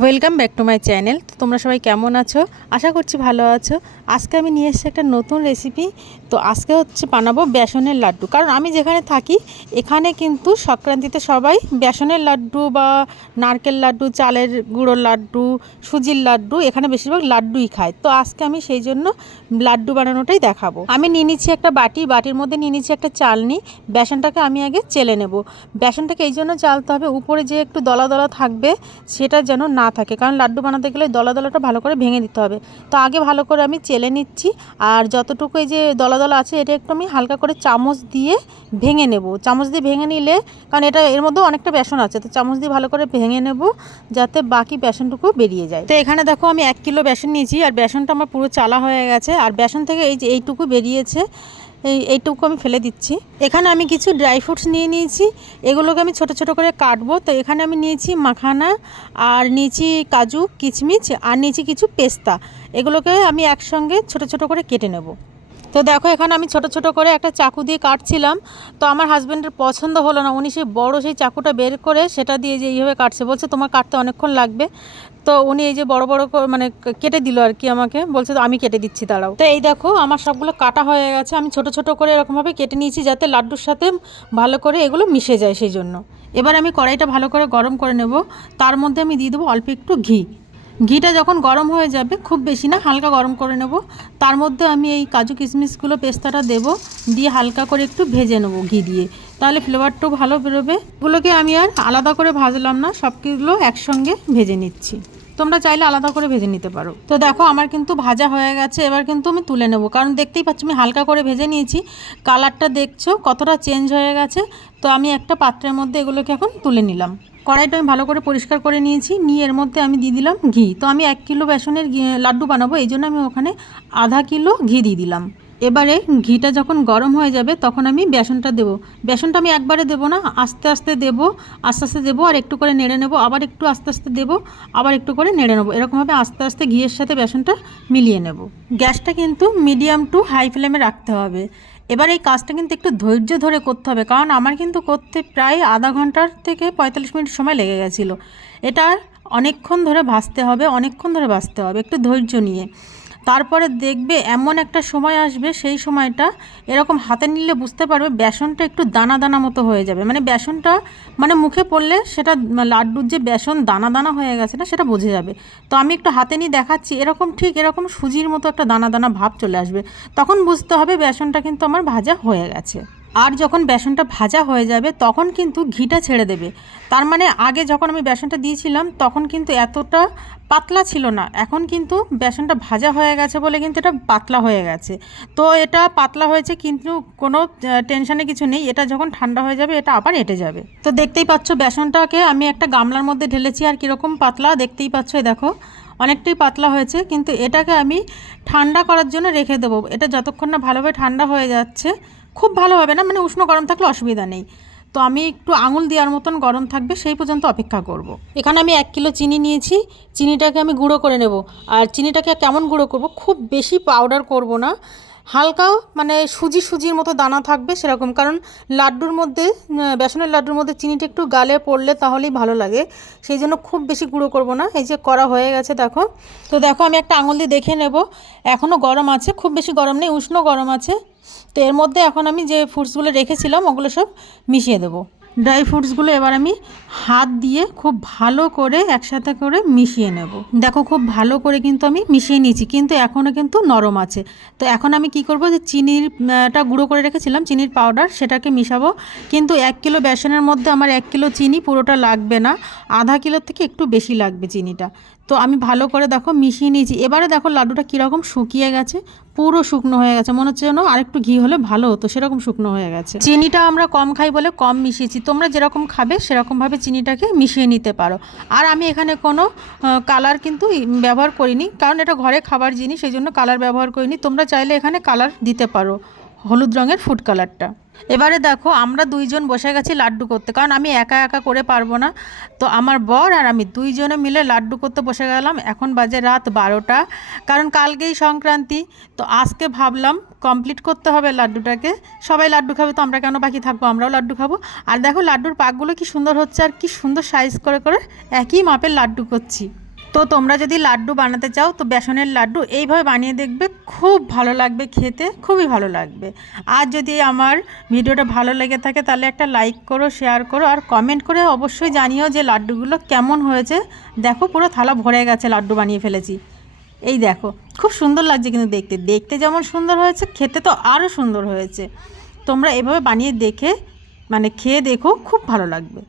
Welcome back to my channel তো তোমরা সবাই কেমন আছো? আশা করছি ভালো আছো। আজকে আমি নিয়ে এসেছি একটা নতুন রেসিপি তো আজকে হচ্ছে বানাবো বেসনের লাড্ডু। কারণ আমি যেখানে থাকি, এখানে কিন্তু সংক্রান্তিতে সবাই বেসনের লাড্ডু বা নারকেল লাড্ডু, চালের গুঁড়োর লাড্ডু, সুজির লাড্ডু, এখানে বেশিরভাগ লাড্ডুই খায়। তো আজকে আমি সেই জন্য লাড্ডু বানানোটাই দেখাবো। আমি নিয়ে নিচ্ছি একটা বাটি। বাটির মধ্যে নিয়ে নিচ্ছি একটা চালনি। বেসনটাকে আমি আগে চেলে নেব। বেসনটাকে এই জন্য চালতে হবে। উপরে যে একটু দলা দলা থাকবে, সেটা যেন না থাকে। কারণ লাড্ডু বানাতে গেলে দলা দলাটা ভালো করে ভেঙে দিতে হবে। তো আগে ভালো করে আমি চেলে নিচ্ছি আর যতটুকু এই যে দলা দলা আছে, এটা একটু আমি হালকা করে চামচ দিয়ে ভেঙে নেব। চামচ দিয়ে ভেঙে নিলে, কারণ এটা এর মধ্যেও অনেকটা বেসন আছে, তো চামচ দিয়ে ভালো করে ভেঙে নেব যাতে বাকি বেসনটুকু বেরিয়ে যায়। তো এখানে দেখো আমি এক কিলো বেসন নিয়েছি, আর বেসনটা আমার পুরো চালা হয়ে গেছে। আর বেসন থেকে এই যে এইটুকু বেরিয়েছে এইটুকু আমি ফেলে দিচ্ছি। এখানে আমি কিছু ড্রাই ফ্রুটস নিয়ে নিয়েছি। এগুলোকে আমি ছোট ছোট করে কাটবো। তো এখানে আমি নিয়েছি মাখানা, আর নিয়েছি কাজু, কিচমিচ, আর নিয়েছি কিছু পেস্তা। এগুলোকে আমি একসঙ্গে ছোট ছোট করে কেটে নেব। তো দেখো, এখানে আমি ছোট ছোট করে একটা চাকু দিয়ে কাটছিলাম। তো আমার হাজব্যান্ডের পছন্দ হলো না। উনি সেই বড়ো সেই চাকুটা বের করে সেটা দিয়ে যে এইভাবে কাটছে। বলছে, তোমার কাটতে অনেকক্ষণ লাগবে। তো উনি এই যে বড় বড় মানে কেটে দিল আর কি আমাকে। বলছে তো আমি কেটে দিচ্ছি, দাঁড়াও। তো এই দেখো, আমার সবগুলো কাটা হয়ে গেছে। আমি ছোট ছোট করে এরকমভাবে কেটে নিয়েছি যাতে লাড্ডুর সাথে ভালো করে এগুলো মিশে যায় সেই জন্য। এবার আমি কড়াইটা ভালো করে গরম করে নেব। তার মধ্যে আমি দিয়ে দেবো অল্প একটু ঘি। ঘিটা যখন গরম হয়ে যাবে, খুব বেশি না, হালকা গরম করে নেব। তার মধ্যে আমি এই কাজু কিশমিশগুলো, পেস্তাটা দেব, দিয়ে হালকা করে একটু ভেজে নেব ঘি দিয়ে। তাহলে ফ্লেভারটাও ভালো বেরোবে। এগুলোকে আমি আর আলাদা করে ভাজলাম না সবগুলো একসঙ্গে ভেজে নিচ্ছি। তোমরা চাইলে আলাদা করে ভেজে নিতে পারো। তো দেখো, আমার কিন্তু ভাজা হয়ে গেছে, এবার কিন্তু আমি তুলে নেব। কারণ দেখতেই পাচ্ছি, আমি হালকা করে ভেজে নিয়েছি। কালারটা দেখছ, কতটা চেঞ্জ হয়ে গেছে। তো আমি একটা পাত্রের মধ্যে এগুলোকে এখন তুলে নিলাম। কড়াইটা আমি ভালো করে পরিষ্কার করে নিয়েছি। নিয়ে এর মধ্যে আমি দিয়ে দিলাম ঘি। তো আমি এক কিলো বেসনের লাড্ডু বানাবো, এই জন্য আমি ওখানে আধা কিলো ঘি দিয়ে দিলাম। এবারে ঘিটা যখন গরম হয়ে যাবে, তখন আমি বেসনটা দেবো। বেসনটা আমি একবারে দেবো না, আস্তে আস্তে দেবো, আস্তে আস্তে দেবো, আর একটু করে নেড়ে নেব, আবার একটু আস্তে আস্তে দেবো, আবার একটু করে নেড়ে নেব। এরকমভাবে আস্তে আস্তে ঘিয়ের সাথে বেসনটা মিলিয়ে নেব। গ্যাসটা কিন্তু মিডিয়াম টু হাই ফ্লেমে রাখতে হবে। এবার এই কাজটা কিন্তু একটু ধৈর্য ধরে করতে হবে, কারণ আমার কিন্তু করতে প্রায় আধা ঘণ্টার থেকে পঁয়তাল্লিশ মিনিট সময় লেগে গেছিল। এটা অনেকক্ষণ ধরে ভাজতে হবে, অনেকক্ষণ ধরে ভাজতে হবে, একটু ধৈর্য নিয়ে। তারপরে দেখবে এমন একটা সময় আসবে, সেই সময়টা এরকম হাতে নিলে বুঝতে পারবে বেসনটা একটু দানা দানা মতো হয়ে যাবে। মানে বেসনটা মানে মুখে পড়লে সেটা লাড্ডুর যে বেসন দানা দানা হয়ে গেছে না, সেটা বোঝা যাবে। তো আমি একটু হাতে নিয়ে দেখাচ্ছি, এরকম ঠিক এরকম সুজির মতো একটা দানা দানা ভাব চলে আসবে। তখন বুঝতে হবে বেসনটা কিন্তু আমার ভাজা হয়ে গেছে। আর যখন বেসনটা ভাজা হয়ে যাবে, তখন কিন্তু ঘিটা ছেড়ে দেবে। তার মানে আগে যখন আমি বেসনটা দিয়েছিলাম, তখন কিন্তু এতটা পাতলা ছিল না। এখন কিন্তু বেসনটা ভাজা হয়ে গেছে বলে কিন্তু এটা পাতলা হয়ে গেছে। তো এটা পাতলা হয়েছে কিন্তু কোনো টেনশানে কিছু নেই। এটা যখন ঠান্ডা হয়ে যাবে, এটা আবার এঁটে যাবে। তো দেখতেই পাচ্ছ বেসনটাকে আমি একটা গামলার মধ্যে ঢেলেছি আর কীরকম পাতলা। দেখতেই পাচ্ছ দেখো অনেকটাই পাতলা হয়েছে, কিন্তু এটাকে আমি ঠান্ডা করার জন্য রেখে দেবো। এটা যতক্ষণ না ভালোভাবে ঠান্ডা হয়ে যাচ্ছে, খুব ভালো হবে না মানে উষ্ণ গরম থাকলে অসুবিধা নেই। তো আমি একটু আঙুল দেওয়ার মতন গরম থাকবে, সেই পর্যন্ত অপেক্ষা করব। এখানে আমি এক কিলো চিনি নিয়েছি, চিনিটাকে আমি গুঁড়ো করে নেব। আর চিনিটাকে কেমন গুঁড়ো করব, খুব বেশি পাউডার করব না। হালকা মানে সুজি সুজির মতো দানা থাকবে সেরকম। কারণ লাড্ডুর মধ্যে বেসনের লাড্ডুর মধ্যে চিনিটা একটু গালে পড়লে তাহলেই ভালো লাগে। সেই জন্য খুব বেশি গুঁড়ো করব না। এই যে করা হয়ে গেছে, দেখো। তো দেখো, আমি একটা আঙুল দিয়ে দেখে নেব। এখনও গরম আছে, খুব বেশি গরম নেই, উষ্ণ গরম আছে। তো এর মধ্যে এখন আমি যে ফ্রুটসগুলো রেখেছিলাম, ওগুলো সব মিশিয়ে দেবো। ড্রাই ফ্রুটসগুলো এবার আমি হাত দিয়ে খুব ভালো করে একসাথে করে মিশিয়ে নেব। দেখো খুব ভালো করে কিন্তু আমি মিশিয়ে নিয়েছি, কিন্তু এখনও কিন্তু নরম আছে। তো এখন আমি কি করব যে চিনির টা গুঁড়ো করে রেখেছিলাম, চিনির পাউডার সেটাকে মিশাবো। কিন্তু এক কিলো বেসনের মধ্যে আমার এক কিলো চিনি পুরোটা লাগবে না, আধা কিলোর থেকে একটু বেশি লাগবে চিনিটা। তো আমি ভালো করে দেখো মিশিয়ে নিয়েছি। এবারে দেখো লাড্ডুটা কীরকম শুকিয়ে গেছে পুরো শুকনো হয়ে গেছে। মনে হচ্ছে যেন আরেকটু ঘি হলে ভালো হতো, সেরকম শুকনো হয়ে গেছে। চিনিটা আমরা কম খাই বলে কম মিশিয়েছি। তোমরা যেরকম খাবে, সেরকমভাবে চিনিটাকে মিশিয়ে নিতে পারো। আর আমি এখানে কোনো কালার কিন্তু ব্যবহার করিনি। কারণ এটা ঘরে খাবার জিনিস, সেই জন্য কালার ব্যবহার করিনি। তোমরা চাইলে এখানে কালার দিতে পারো। হলুদ রঙের ফুড কালারটা এবারে দেখো, আমরা দুইজন বসে গেছি লাড্ডু করতে, কারণ আমি একা একা করে পারব না। তো আমার বর আর আমি দুইজনে মিলে লাড্ডু করতে বসে গেলাম, এখন বাজে রাত বারোটা। কারণ কালকেই সংক্রান্তি, তো আজকে ভাবলাম কমপ্লিট করতে হবে লাড্ডুটাকে। সবাই লাড্ডু খাবে, তো আমরা কেন বাকি থাকব? আমরাও লাড্ডু খাব। আর দেখো, লাড্ডুর পাকগুলো কি সুন্দর হচ্ছে আর কি সুন্দর সাইজ করে করে একই মাপের লাড্ডু করছি। তো তোমরা যদি লাড্ডু বানাতে চাও, তো বেসনের লাড্ডু এইভাবে বানিয়ে দেখবে, খুব ভালো লাগবে খেতে, খুবই ভালো লাগবে। আর যদি আমার ভিডিওটা ভালো লেগে থাকে, তাহলে একটা লাইক করো, শেয়ার করো, আর কমেন্ট করে অবশ্যই জানিও যে লাড্ডুগুলো কেমন হয়েছে। দেখো, পুরো থালা ভরে গেছে লাড্ডু বানিয়ে ফেলেছি। এই দেখো, খুব সুন্দর লাগছে কিন্তু দেখতে। দেখতে যেমন সুন্দর হয়েছে, খেতে তো আরও সুন্দর হয়েছে। তোমরা এভাবে বানিয়ে দেখে মানে খেয়ে দেখো, খুব ভালো লাগবে।